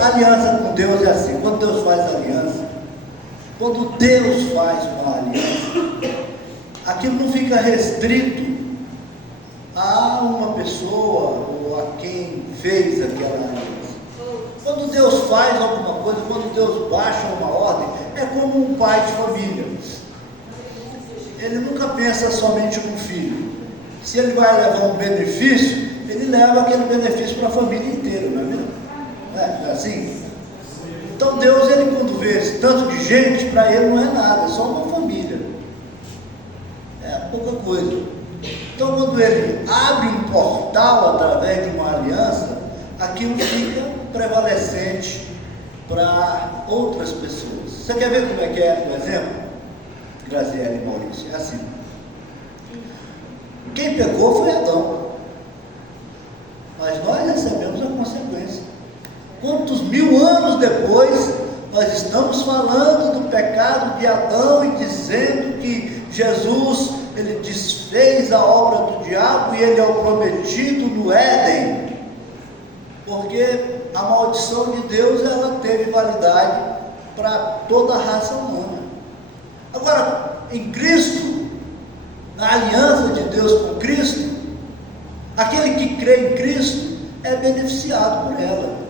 A aliança com Deus é assim, quando Deus faz aliança, quando Deus faz uma aliança, aquilo não fica restrito a uma pessoa ou a quem fez aquela aliança. Quando Deus faz alguma coisa, quando Deus baixa uma ordem, é como um pai de família. Ele nunca pensa somente no filho. Se ele vai levar um benefício, ele leva aquele benefício para a família inteira, não é mesmo? Não é assim? Então Deus, ele quando vê esse tanto de gente, para ele não é nada, é só uma família. É pouca coisa. Então quando ele abre um portal através de uma aliança, aquilo fica prevalecente para outras pessoas. Você quer ver como é que é, por exemplo? Graziele e Maurício, é assim. Quem pecou foi Adão, mas nós recebemos a consequência. Quantos mil anos depois nós estamos falando do pecado de Adão e dizendo que Jesus, ele desfez a obra do diabo e ele é o prometido no Éden, porque a maldição de Deus, ela teve validade para toda a raça humana. Agora, em Cristo, na aliança de Deus com Cristo, aquele que crê em Cristo é beneficiado por ela.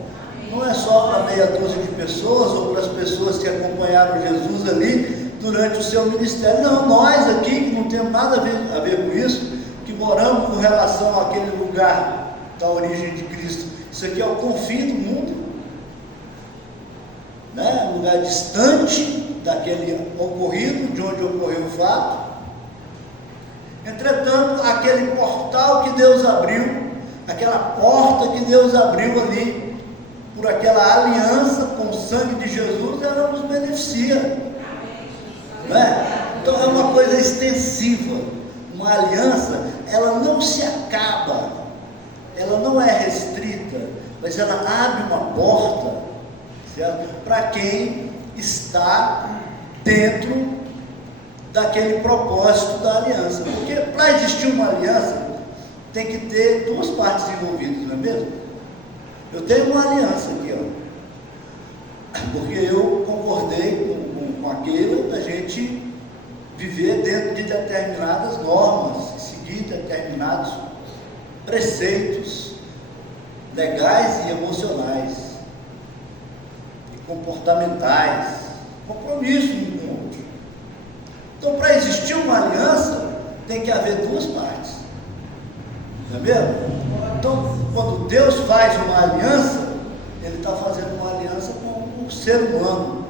Não é só para meia dúzia de pessoas ou para as pessoas que acompanharam Jesus ali durante o seu ministério. Não, nós aqui que não temos nada a ver com isso, que moramos com relação àquele lugar da origem de Cristo. Isso aqui é o confim do mundo, né? Um lugar distante daquele ocorrido, de onde ocorreu o fato. Entretanto, aquele portal que Deus abriu, aquela porta que Deus abriu ali, por aquela aliança com o sangue de Jesus, ela nos beneficia, né? Então é uma coisa extensiva. Uma aliança, ela não se acaba, ela não é restrita, mas ela abre uma porta, certo? Para quem está dentro daquele propósito da aliança. Porque para existir uma aliança, tem que ter duas partes envolvidas, não é mesmo? Eu tenho uma aliança aqui, ó, porque eu concordei com aquilo da gente viver dentro de determinadas normas, seguir determinados preceitos legais e emocionais, e comportamentais, compromisso um com o outro. Então, para existir uma aliança, tem que haver duas partes, não é mesmo? Então, quando Deus faz uma aliança, ele está fazendo uma aliança com o ser humano,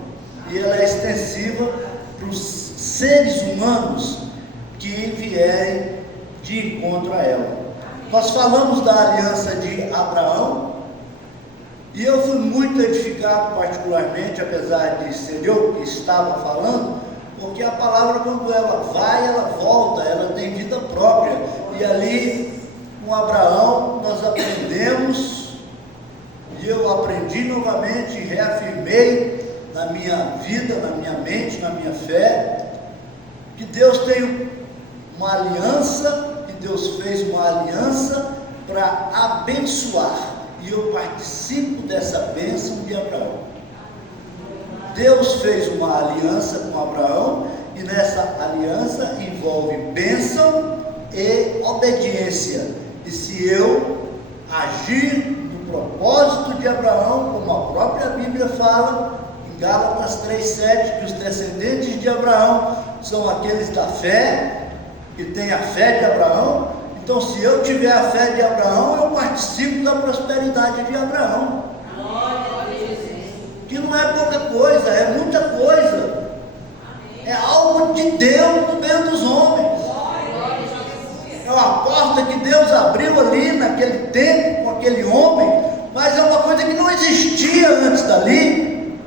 e ela é extensiva para os seres humanos que vierem de encontro a ela. Nós falamos da aliança de Abraão, e eu fui muito edificado particularmente, apesar de ser eu que estava falando, porque a palavra, quando ela vai, ela volta, ela tem vida própria. E ali, com Abraão, nós aprendemos, e eu aprendi novamente, e reafirmei na minha vida, na minha mente, na minha fé, que Deus tem uma aliança, que Deus fez uma aliança para abençoar, e eu participo dessa bênção de Abraão. Deus fez uma aliança com Abraão, e nessa aliança envolve bênção e obediência. E se eu agir no propósito de Abraão, como a própria Bíblia fala, em Gálatas 3,7, que os descendentes de Abraão são aqueles da fé, que têm a fé de Abraão. Então, se eu tiver a fé de Abraão, eu participo da prosperidade de Abraão. Que não é pouca coisa, é muita coisa. É algo de Deus no meio dos homens. É uma porta que Deus abriu ali naquele tempo com aquele homem, mas é uma coisa que não existia antes dali,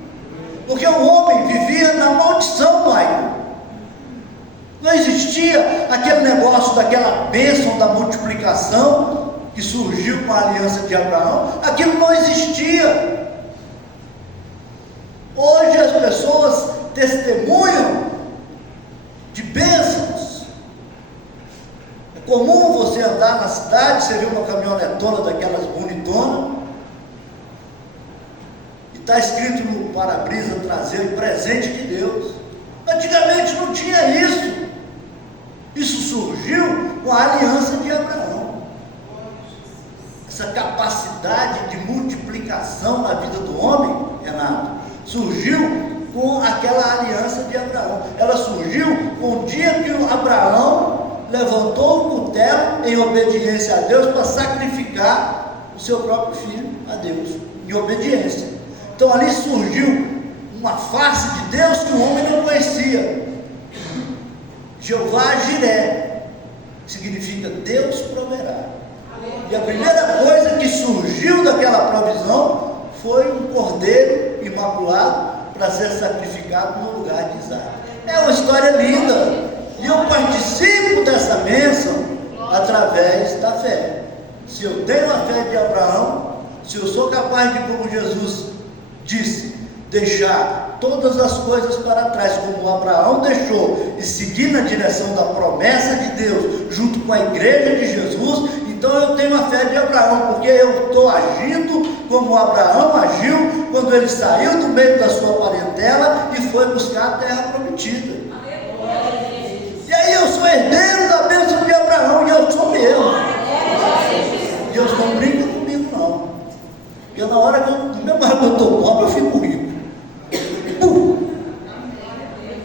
porque o homem vivia na maldição, Michael. Não existia aquele negócio daquela bênção da multiplicação que surgiu com a aliança de Abraão. Aquilo não existia. Hoje as pessoas testemunham de bênçãos. É comum você andar na cidade, você vê uma caminhonetona daquelas bonitonas, está escrito no para-brisa traseiro, presente de Deus. Antigamente não tinha isso. Isso surgiu com a aliança de Abraão. Essa capacidade de multiplicação na vida do homem, Renato, surgiu com aquela aliança de Abraão. Ela surgiu com o dia que o Abraão levantou o cutelo em obediência a Deus para sacrificar o seu próprio filho a Deus, em obediência. Então ali surgiu uma face de Deus que o homem não conhecia. Jeová Jiré, significa Deus proverá. E a primeira coisa que surgiu daquela provisão foi um cordeiro imaculado para ser sacrificado no lugar de Isaac. É uma história linda, e eu participo dessa bênção através da fé. Se eu tenho a fé de Abraão, se eu sou capaz de, como Jesus disse, deixar todas as coisas para trás, como Abraão deixou, e seguir na direção da promessa de Deus, junto com a igreja de Jesus, então eu tenho a fé de Abraão, porque eu estou agindo como Abraão agiu, quando ele saiu do meio da sua parentela e foi buscar a terra prometida. E aí eu sou herdeiro da bênção de Abraão, e eu sou mesmo. Deus não brinca comigo não, porque na hora que eu estou pobre, eu fico rico.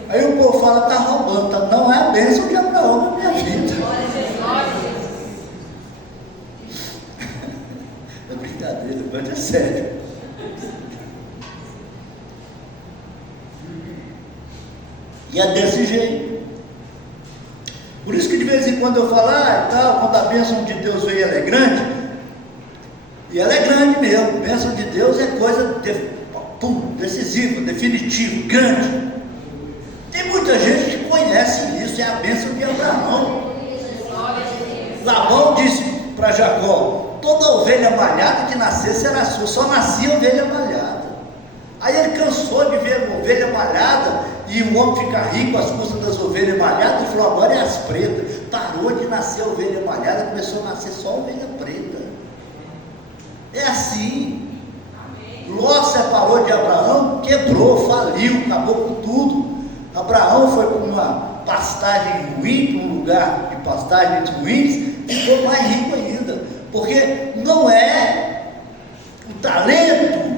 Aí o povo fala, está roubando, tá? Não é a bênção de Abraão na minha vida. É brincadeira, mas é sério. E é desse jeito. Por isso que de vez em quando eu falo, quando a bênção de Deus vem, ela é grande. E ela é grande mesmo. A bênção de Deus é coisa decisiva, definitiva, grande. Tem muita gente que conhece isso, é a bênção de Abraão. Labão disse para Jacó, toda ovelha malhada que nascesse era sua, só nascia ovelha malhada. Aí ele cansou de ver uma ovelha malhada, e o homem fica rico às custas das ovelhas malhadas, e falou, agora é as pretas. Parou de nascer ovelha malhada, começou a nascer só ovelha preta. É assim. Ló separou de Abraão, quebrou, faliu, acabou com tudo. Abraão foi para uma pastagem ruim, para um lugar de pastagens ruins, e ficou mais rico ainda, porque não é o talento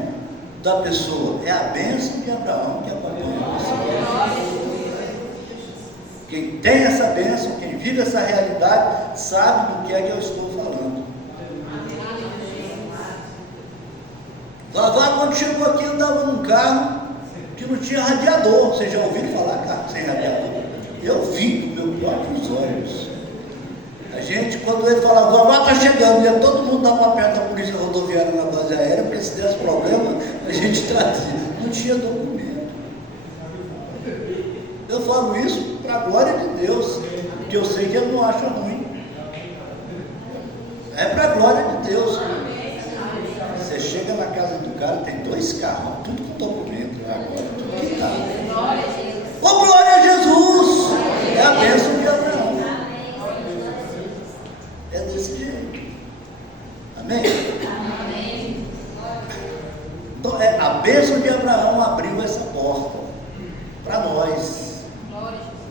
da pessoa, é a bênção de Abraão que acompanha a pessoa. Quem tem essa bênção, quem vive essa realidade, sabe do que é que eu estou falando. Vavá, quando chegou aqui, andava num carro que não tinha radiador. Vocês já ouviram falar carro sem radiador? Eu vi com meus próprios olhos. A gente, quando ele falava, Vavá está chegando, ia todo mundo dar uma perto da polícia rodoviária na base aérea, porque se desse problema, a gente trazia. Não tinha documento. Eu falo isso para a glória de Deus, porque eu sei que ele não acha ruim. É para a glória de Deus. Você chega na casa do cara, tem 2 carros, tudo com documento, agora tudo quitado. Ô, glória a Jesus! É a bênção de Abraão. É desse jeito. Amém? Amém. Então, a bênção de Abraão abriu essa porta para nós.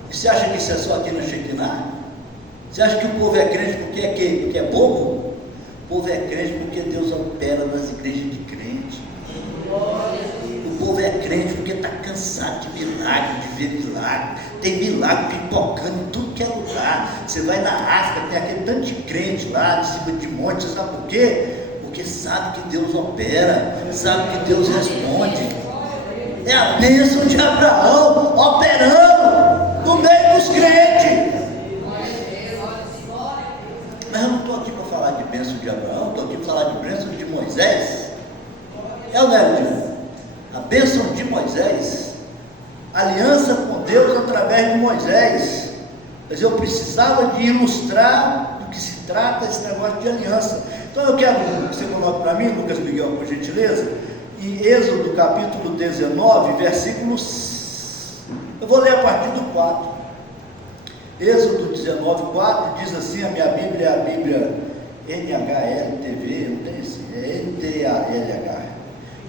E você acha que isso é só aqui no Shekinah? Você acha que o povo é crente porque é quê? Porque é bobo? O povo é crente porque Deus opera nas igrejas de crente. O povo é crente porque está cansado de milagre, de ver milagre. Tem milagre pipocando em tudo que é lugar. Você vai na África, tem aquele tanto de crente lá, de cima de monte, sabe por quê? Porque sabe que Deus opera, sabe que Deus responde. É a bênção de Abraão operando no meio dos crentes. Mas eu não estou aqui para falar de bênção de Abraão, estou aqui para falar de bênção de Moisés. É o mesmo. A bênção de Moisés, aliança com Deus através de Moisés. Mas eu precisava de ilustrar do que se trata esse negócio de aliança. Então eu quero que você coloque para mim, Lucas Miguel, por gentileza, em Êxodo capítulo 19, versículos, eu vou ler a partir do 4. Êxodo 19, 4, diz assim, a minha Bíblia é a Bíblia NHLTV, não tem esse, é NTALH.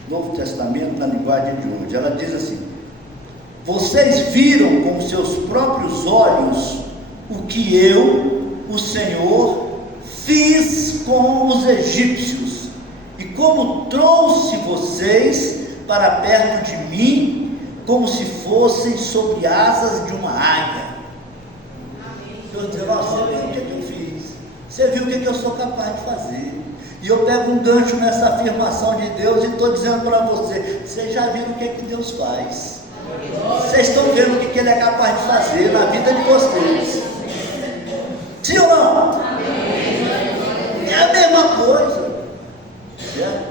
Novo Testamento, na linguagem de hoje. Ela diz assim: vocês viram com seus próprios olhos o que eu, o Senhor, fiz com os egípcios, e como trouxe vocês para perto de mim, como se fossem sob asas de uma águia. Deus diz: você viu o que eu fiz, você viu o que eu sou capaz de fazer. E eu pego um gancho nessa afirmação de Deus e estou dizendo para você: vocês já viram o que Deus faz? Vocês estão vendo o que Ele é capaz de fazer na vida de vocês? Sim ou não? É a mesma coisa, certo?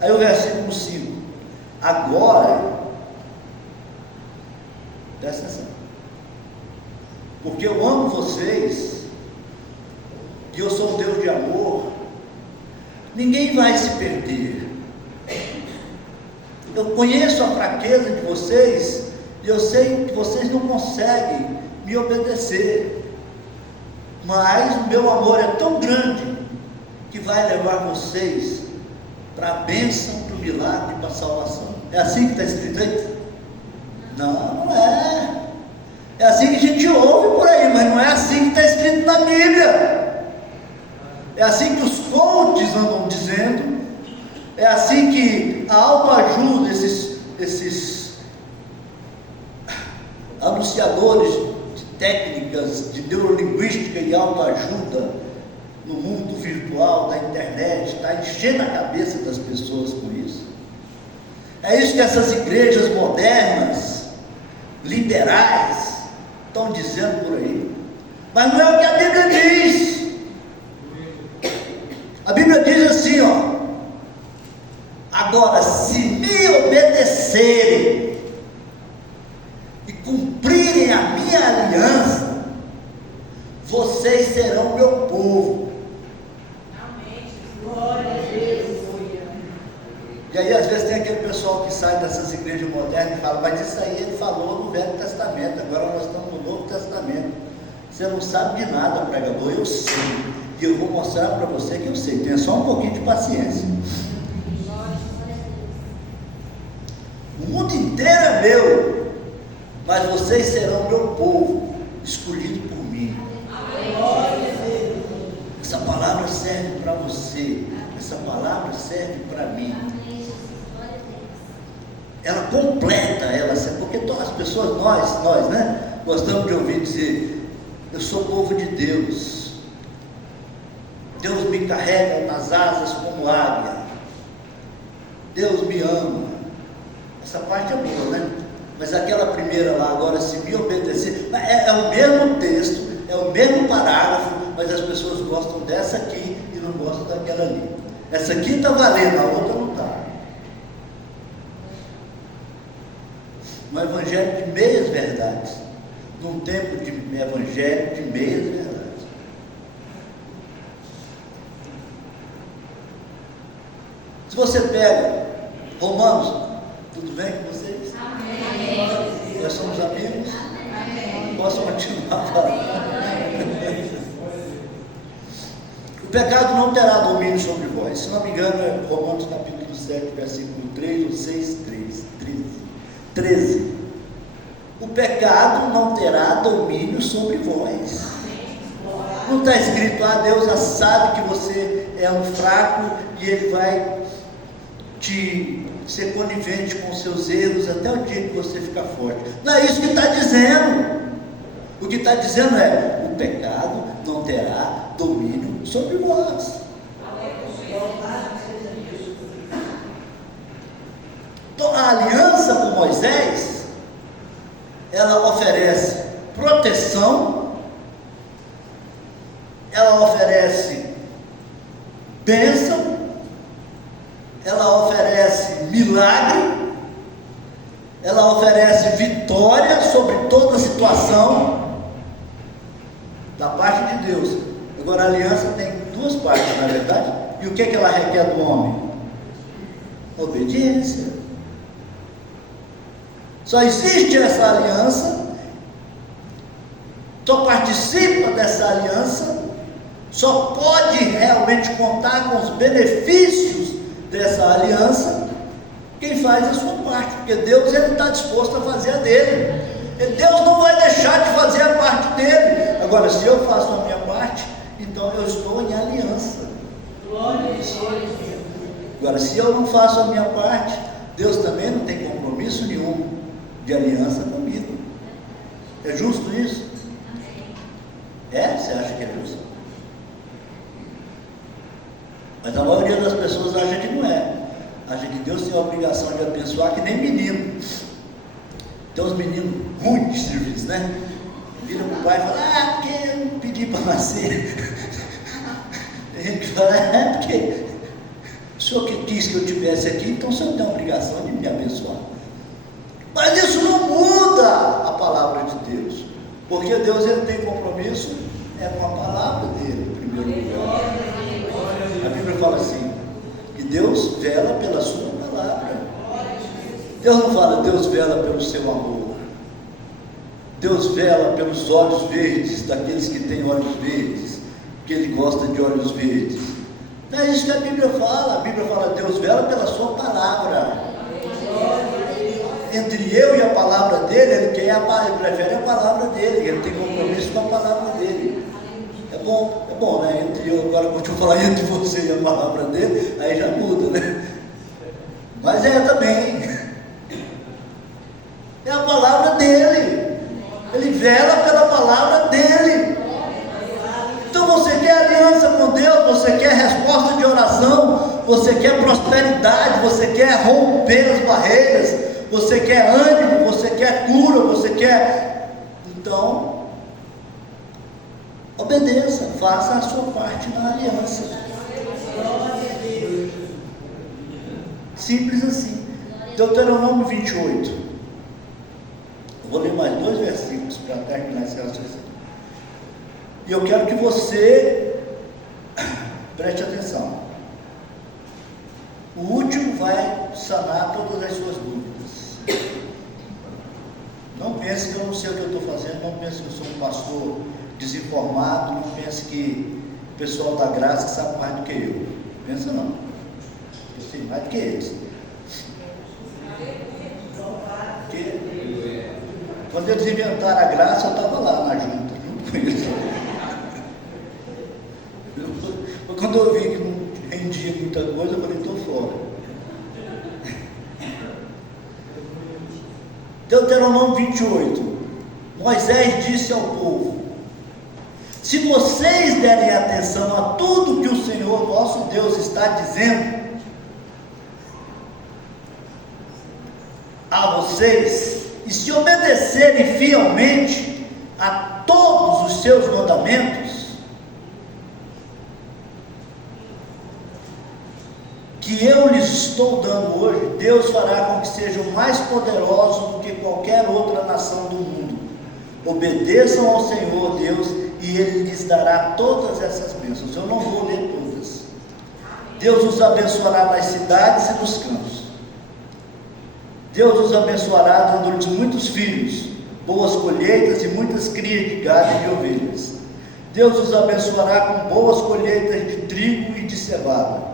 Aí o versículo 5: agora, presta atenção, porque eu amo vocês e eu sou um Deus de amor. Ninguém vai se perder. Eu conheço a fraqueza de vocês e eu sei que vocês não conseguem me obedecer, mas o meu amor é tão grande que vai levar vocês para a bênção, para o milagre, para a salvação. É assim que está escrito aí? Não, não é. É assim que a gente ouve por aí, mas não é assim que está escrito na Bíblia. É assim que os coaches andam dizendo, é assim que a autoajuda, esses anunciadores de técnicas de neurolinguística e autoajuda no mundo virtual, da internet, está enchendo a cabeça das pessoas com isso. É isso que essas igrejas modernas, liberais, estão dizendo por aí. Mas não é o que a Bíblia diz. A Bíblia diz assim, ó: agora, se me obedecerem e cumprirem a minha aliança, vocês serão meu povo. Amém. Glória a Deus. E aí às vezes tem aquele pessoal que sai dessas igrejas modernas e fala: mas isso aí ele falou no Velho Testamento, agora nós estamos no Novo Testamento. Você não sabe de nada, pregador. Eu sei. E eu vou mostrar para você que eu sei. Tenha só um pouquinho de paciência. O mundo inteiro é meu, mas vocês serão meu povo, escolhido por mim. Essa palavra serve para você. Essa palavra serve para mim. Ela completa, porque as pessoas, nós, né, gostamos de ouvir dizer: eu sou povo de Deus. Deus me carrega nas asas como águia. Deus me ama. Essa parte é boa, né? Mas aquela primeira lá, agora, se me obedecer, é o mesmo texto, é o mesmo parágrafo, mas as pessoas gostam dessa aqui e não gostam daquela ali. Essa aqui está valendo, a outra não está. Um evangelho de meias verdades, num tempo de evangelho de meias verdades. Se você pega Romanos, tudo bem com vocês? Amém. Nós somos amigos? Amém. Posso continuar falando? O pecado não terá domínio sobre vós. Se não me engano, é Romanos capítulo 7, versículo 3 ou 6, 13. O pecado não terá domínio sobre vós. Não está escrito: Deus já sabe que você é um fraco e Ele vai te ser conivente com os seus erros até o dia que você ficar forte. Não é isso que está dizendo. O que está dizendo é: o pecado não terá domínio sobre vós. Então, a aliança com Moisés, ela oferece proteção, ela oferece bênção, ela oferece milagre, ela oferece vitória sobre toda situação da parte de Deus. Agora, a aliança tem duas partes, na verdade. E o que ela requer do homem? Obediência. Só existe essa aliança, só participa dessa aliança, só pode realmente contar com os benefícios dessa aliança quem faz a sua parte, porque Deus ele está disposto a fazer a dele. Deus não vai deixar de fazer a parte dele. Agora, se eu faço a minha parte, então eu estou em aliança. Agora, se eu não faço a minha parte, Deus também não tem compromisso nenhum de aliança comigo. É justo isso? É? Você acha que é justo? Mas a maioria das pessoas acha que não é. Acha que Deus tem a obrigação de abençoar que nem menino. Tem uns meninos ruins de serviço, né? Vira para o pai e fala, porque eu não pedi para nascer. Tem gente que fala, porque o senhor que quis que eu estivesse aqui, então o senhor tem a obrigação de me abençoar. Mas isso não muda a palavra de Deus, porque Deus ele tem compromisso com a palavra dele, em primeiro lugar. A Bíblia fala assim, que Deus vela pela sua palavra. Deus não fala, Deus vela pelo seu amor. Deus vela pelos olhos verdes daqueles que têm olhos verdes, porque Ele gosta de olhos verdes. Não é isso que a Bíblia fala. A Bíblia fala, Deus vela pela sua palavra. Entre eu e a palavra dele, ele prefere a palavra dele, ele tem compromisso com a palavra dele. É bom, né? Entre eu, agora quando eu falar entre você e a palavra dele, aí já muda, né? Mas é também. É a palavra dele. Ele vela pela palavra dele. Então você quer aliança com Deus, você quer resposta de oração, você quer prosperidade, você quer romper as barreiras, você quer ânimo, você quer cura, você quer... Então, obedeça, faça a sua parte na aliança. Simples assim. Deuteronômio 28. Eu vou ler mais 2 versículos para terminar esse raciocínio. E eu quero que você preste atenção. O último vai sanar todas as suas dúvidas. Não pense que eu não sei o que eu estou fazendo, não pense que eu sou um pastor desinformado, não pense que o pessoal da graça sabe mais do que eu. Pensa não. Eu sei mais do que eles. Porque quando eles inventaram a graça, eu estava lá na junta, junto com eles. Quando eu vi que não rendia muita coisa, eu falei, estou fora. Deuteronômio 28. Moisés disse ao povo: se vocês derem atenção a tudo que o Senhor vosso Deus está dizendo a vocês, e se obedecerem fielmente a todos os seus mandamentos, que eu lhes estou dando hoje, Deus fará com que sejam mais poderosos do que qualquer outra nação do mundo. Obedeçam ao Senhor Deus e Ele lhes dará todas essas bênçãos. Eu não vou ler todas. Deus os abençoará nas cidades e nos campos. Deus os abençoará dando-lhes muitos filhos, boas colheitas e muitas crias de gado e de ovelhas. Deus os abençoará com boas colheitas de trigo e de cevada.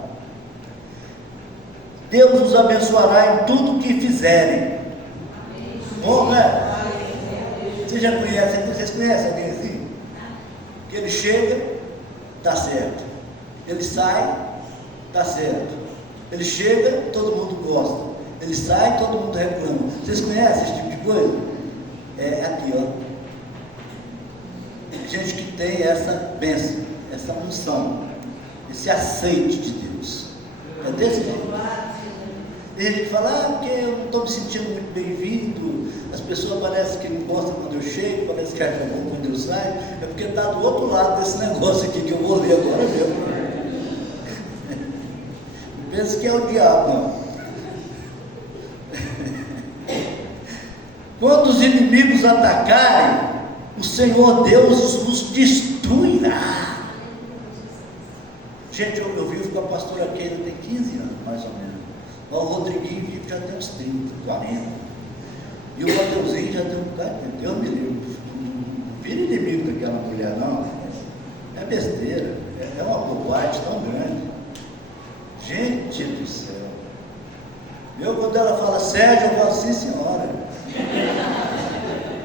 Deus os abençoará em tudo o que fizerem. Bom, né? Vocês conhecem alguém assim? Que ele chega, dá certo. Ele sai, dá certo. Ele chega, todo mundo gosta. Ele sai, todo mundo reclama. Vocês conhecem esse tipo de coisa? É aqui, ó. Gente que tem essa bênção, essa unção, esse aceite de Deus. É desse jeito. Tem gente que fala, porque eu não estou me sentindo muito bem-vindo, as pessoas parecem que não gostam quando eu chego, parece que acham bom quando eu saio, é porque está do outro lado desse negócio aqui que eu vou ler agora mesmo. Não pensa que é o diabo, não. Quando os inimigos atacarem, o Senhor Deus os destruirá. Gente, eu vivo com a pastora Keila tem 15 anos, mais ou menos. O Rodriguinho vive já tem uns 30, 40. E o Mateuzinho já tem um bocado de tempo. Deus me livre. Não vira inimigo daquela mulher, não. É besteira. É uma bobagem tão grande. Gente do céu. Quando ela fala Sérgio, eu falo, sim senhora.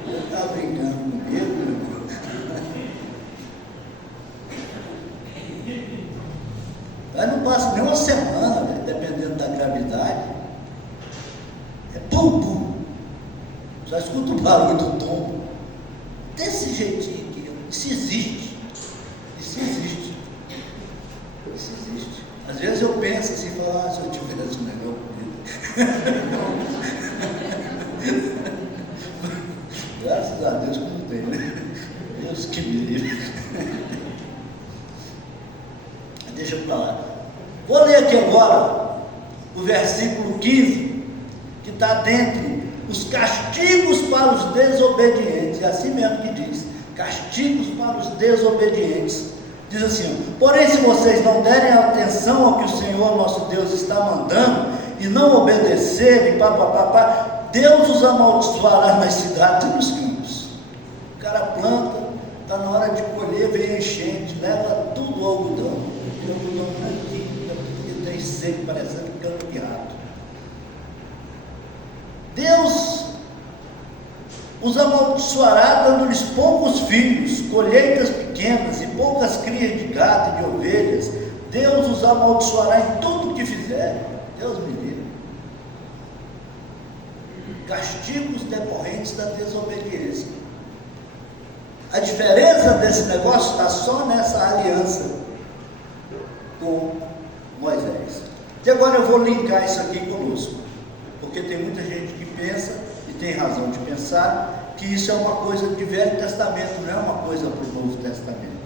Está brincando comigo, meu irmão? Aí não passa nem uma semana, né, dependendo da gravidade. É pum, pum. Só escuta o barulho do tombo. Desse jeitinho aqui. Isso existe. Isso existe. Isso existe. Às vezes eu penso assim, falo, se eu tivesse um negócio comigo. Graças a Deus que não tem, né? Deus que me livre. Deixa eu falar. Vou ler aqui agora o versículo 15, que está dentre os castigos para os desobedientes. É assim mesmo que diz: castigos para os desobedientes. Diz assim: porém, se vocês não derem atenção ao que o Senhor nosso Deus está mandando e não obedecerem, Deus os amaldiçoará nas cidades e nos campos. O cara planta, está na hora de colher, vem enchente, leva tudo o algodão. O algodão branquinho, porque tem seco, parecendo cano de rato. Deus os amaldiçoará, dando-lhes poucos filhos, colheitas pequenas e poucas crias de gado e de ovelhas. Deus os amaldiçoará em tudo o que fizerem. Deus me livre. Castigos decorrentes da desobediência. A diferença desse negócio está só nessa aliança com Moisés. E agora eu vou linkar isso aqui conosco, porque tem muita gente que pensa, e tem razão de pensar, que isso é uma coisa de Velho Testamento, não é uma coisa para o Novo Testamento,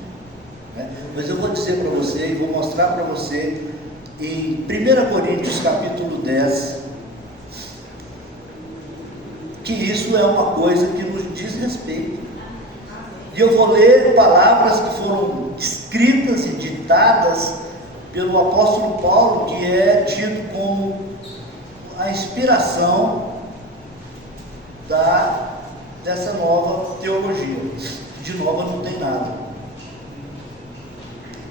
né? Mas eu vou dizer para você e vou mostrar para você em 1 Coríntios capítulo 10, que isso é uma coisa que nos diz respeito. E eu vou ler palavras que foram escritas e ditadas pelo apóstolo Paulo, que é tido como a inspiração dessa nova teologia. De nova não tem nada.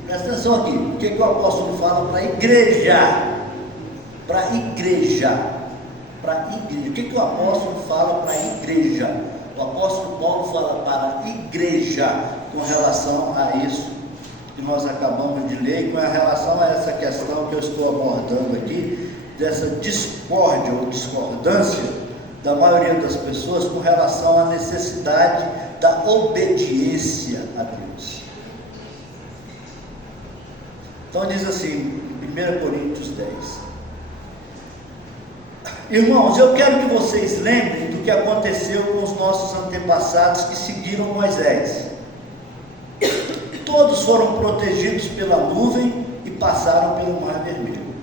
Presta atenção aqui, o que o apóstolo fala para a igreja? Para a igreja. O que o apóstolo fala para a igreja? O apóstolo Paulo fala para a igreja com relação a isso que nós acabamos de ler, com relação a essa questão que eu estou abordando aqui, dessa discórdia ou discordância da maioria das pessoas com relação à necessidade da obediência a Deus. Então diz assim, 1 Coríntios 10. Irmãos, eu quero que vocês lembrem do que aconteceu com os nossos antepassados que seguiram Moisés. Todos foram protegidos pela nuvem e passaram pelo Mar Vermelho.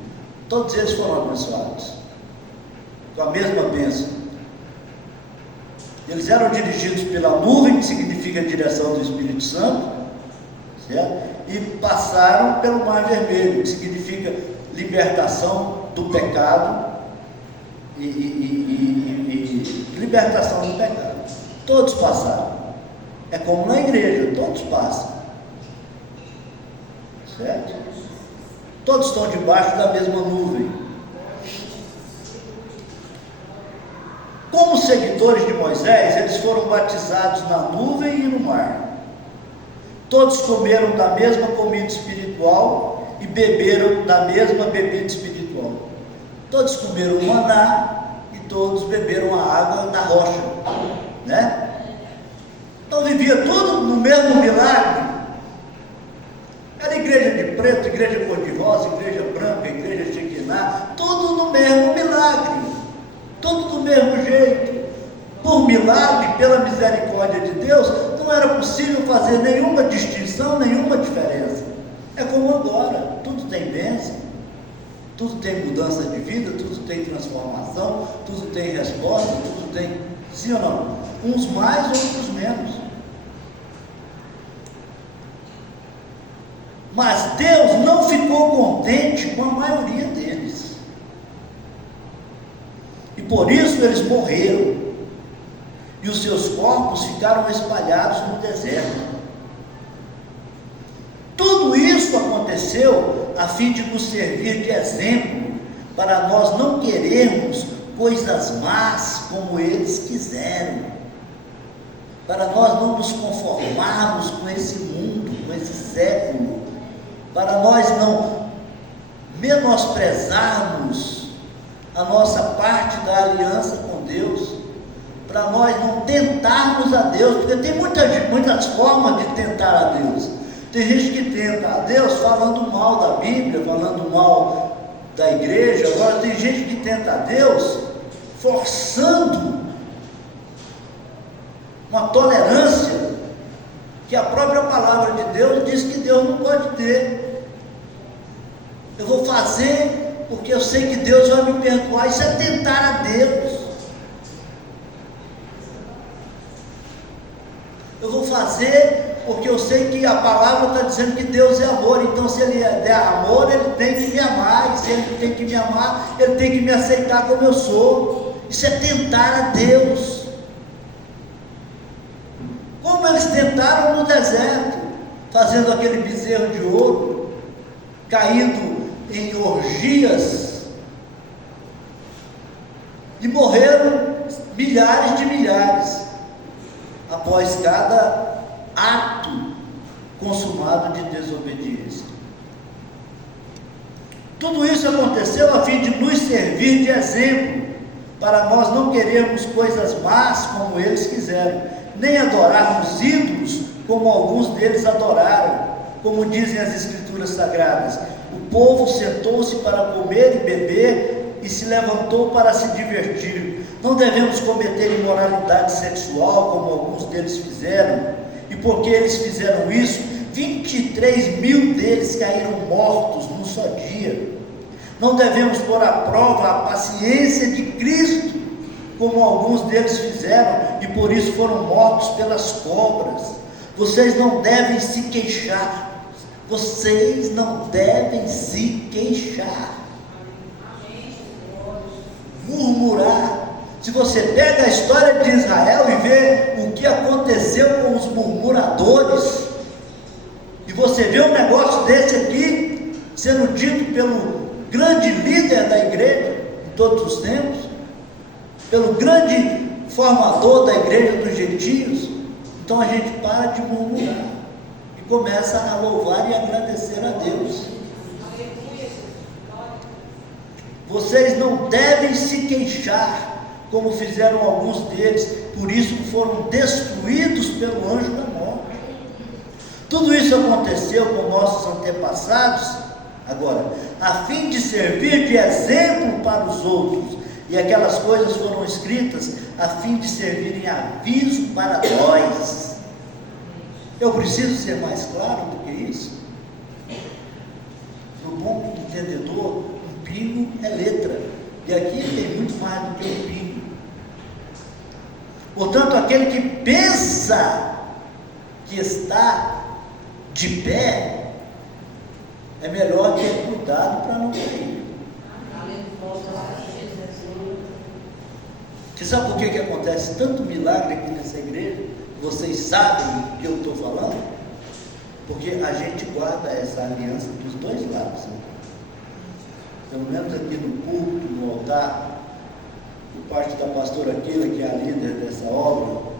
Todos eles foram abençoados com a mesma bênção. Eles eram dirigidos pela nuvem, que significa a direção do Espírito Santo, certo? E passaram pelo Mar Vermelho, que significa libertação do pecado e libertação do pecado. Todos passaram. É como na igreja, todos passam, certo? Todos estão debaixo da mesma nuvem. Como seguidores de Moisés, eles foram batizados na nuvem e no mar. Todos comeram da mesma comida espiritual e beberam da mesma bebida espiritual. Todos comeram maná e todos beberam a água da rocha, né? Então vivia tudo no mesmo milagre. Era igreja de preto, igreja cor-de-rosa, igreja branca, igreja chiquiná, tudo no mesmo milagre, tudo do mesmo jeito. Por milagre, pela misericórdia de Deus, não era possível fazer nenhuma distinção, nenhuma diferença. É como agora, tudo tem bênção, tudo tem mudança de vida, tudo tem transformação, tudo tem resposta, tudo tem, sim ou não? Uns mais, outros menos. Mas Deus não ficou contente com a maioria deles. E por isso eles morreram. E os seus corpos ficaram espalhados no deserto. Tudo isso aconteceu a fim de nos servir de exemplo para nós não querermos coisas más como eles quiseram, para nós não nos conformarmos com esse mundo, com esse século, para nós não menosprezarmos a nossa parte da aliança com Deus, para nós não tentarmos a Deus, porque tem muitas formas de tentar a Deus. Tem gente que tenta a Deus falando mal da Bíblia, falando mal da igreja. Agora tem gente que tenta a Deus forçando uma tolerância que a própria palavra de Deus diz que Deus não pode ter. Eu vou fazer porque eu sei que Deus vai me perdoar. Isso é tentar a Deus. Eu vou fazer porque eu sei que a palavra está dizendo que Deus é amor. Então se Ele der amor, Ele tem que me amar. E se Ele tem que me amar, Ele tem que me aceitar como eu sou. Isso é tentar a Deus, como eles tentaram no deserto, fazendo aquele bezerro de ouro, caindo em orgias, e morreram milhares de milhares, após cada ato consumado de desobediência. Tudo isso aconteceu a fim de nos servir de exemplo, para nós não querermos coisas más como eles quiseram, nem adorarmos ídolos como alguns deles adoraram, como dizem as Escrituras Sagradas. O povo sentou-se para comer e beber e se levantou para se divertir. Não devemos cometer imoralidade sexual como alguns deles fizeram, e porque eles fizeram isso, 23 mil deles caíram mortos num só dia. Não devemos pôr à prova a paciência de Cristo, como alguns deles fizeram, e por isso foram mortos pelas cobras. Vocês não devem se queixar. Vocês não devem se queixar. Murmurar. Se você pega a história de Israel e vê o que aconteceu com os murmuradores, e você vê um negócio desse aqui sendo dito pelo grande líder da igreja em todos os tempos, pelo grande formador da igreja dos gentios, então a gente para de murmurar e começa a louvar e agradecer a Deus. Vocês não devem se queixar, como fizeram alguns deles, por isso foram destruídos pelo anjo da morte. Tudo isso aconteceu com nossos antepassados, agora, a fim de servir de exemplo para os outros, e aquelas coisas foram escritas a fim de servirem aviso para nós. Eu preciso ser mais claro do que isso? Para o bom entendedor, um pingo é letra, e aqui tem muito mais do que um pingo. Portanto, aquele que pensa que está de pé, é melhor ter cuidado para não cair. Você sabe por que acontece tanto milagre aqui nessa igreja? Vocês sabem o que eu estou falando? Porque a gente guarda essa aliança dos dois lados. Pelo menos aqui no culto, no altar, por parte da pastora Keila, que é a líder dessa obra,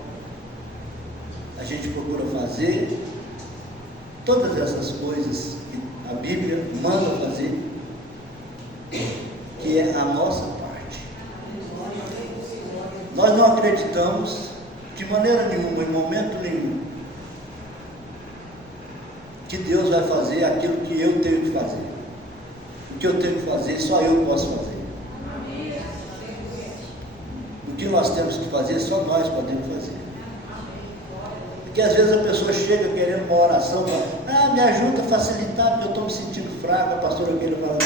a gente procura fazer todas essas coisas que a Bíblia manda fazer, que é a nossa parte. Nós não acreditamos de maneira nenhuma, em momento nenhum, que Deus vai fazer aquilo que eu tenho que fazer. O que eu tenho que fazer, só eu posso fazer. O que nós temos que fazer, só nós podemos fazer. Porque às vezes a pessoa chega querendo uma oração, fala, me ajuda a facilitar, porque eu estou me sentindo fraco. A pastora Keila fala,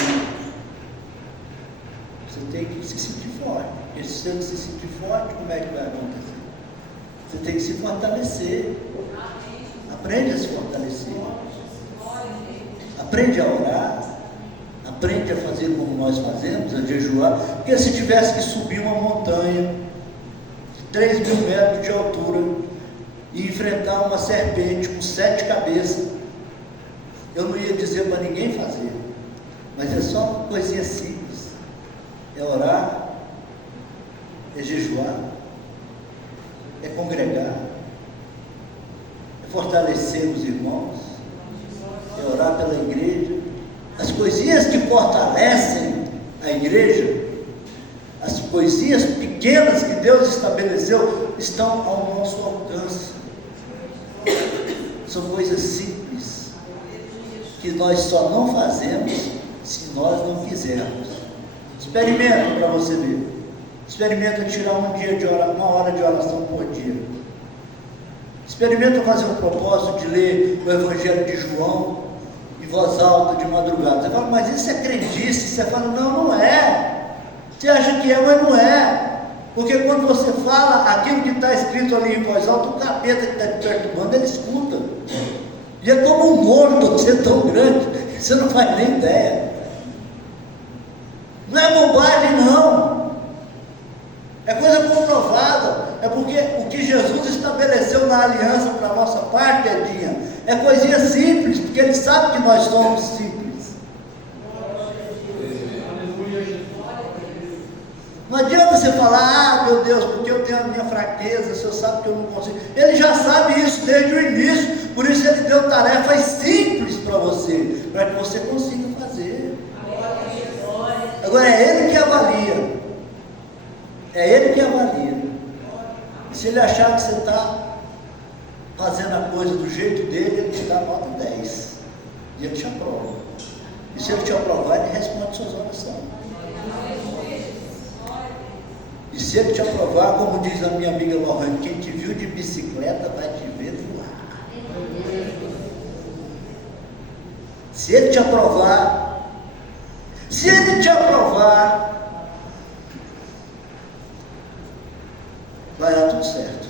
você tem que se sentir forte. Porque se você não se sentir forte, como é que vai acontecer? Você tem que se fortalecer. Aprende a se fortalecer. Aprende a orar. Aprende a fazer como nós fazemos, a jejuar. Porque se tivesse que subir uma montanha de 3.000 metros de altura e enfrentar uma serpente com 7 cabeças, eu não ia dizer para ninguém fazer, mas é só uma coisinha simples. é orar, é jejuar, é congregar, é fortalecer os irmãos, é orar pela igreja. As coisinhas que fortalecem a igreja, as coisinhas pequenas que Deus estabeleceu, estão ao nosso alcance. São coisas simples, que nós só não fazemos se nós não quisermos. Experimenta para você ver. Experimenta tirar uma hora de oração por dia. Experimenta fazer um propósito de ler o Evangelho de João em voz alta de madrugada. Você fala, mas isso é crendice. Você fala, não é. Você acha que é, mas não é. Porque quando você fala aquilo que está escrito ali em voz alta, o capeta que está te perturbando, ele escuta. E é como um morto, você é tão grande, que você não faz nem ideia. Não é bobagem, não. É coisa comprovada. É porque o que Jesus estabeleceu na aliança para a nossa parte, Edinha, é coisinha simples, porque Ele sabe que nós somos simples. Não adianta você falar, meu Deus, porque eu tenho a minha fraqueza, o Senhor sabe que eu não consigo. Ele já sabe isso desde o início, por isso Ele deu tarefas simples para você, para que você consiga fazer. Agora é Ele que avalia. É Ele que avalia. E se Ele achar que você está fazendo a coisa do jeito dele, Ele te dá nota 10. E Ele te aprova. E se Ele te aprovar, Ele responde suas orações. E se Ele te aprovar, como diz a minha amiga Lohane, quem te viu de bicicleta vai te ver voar. Se Ele te aprovar, vai dar tudo certo.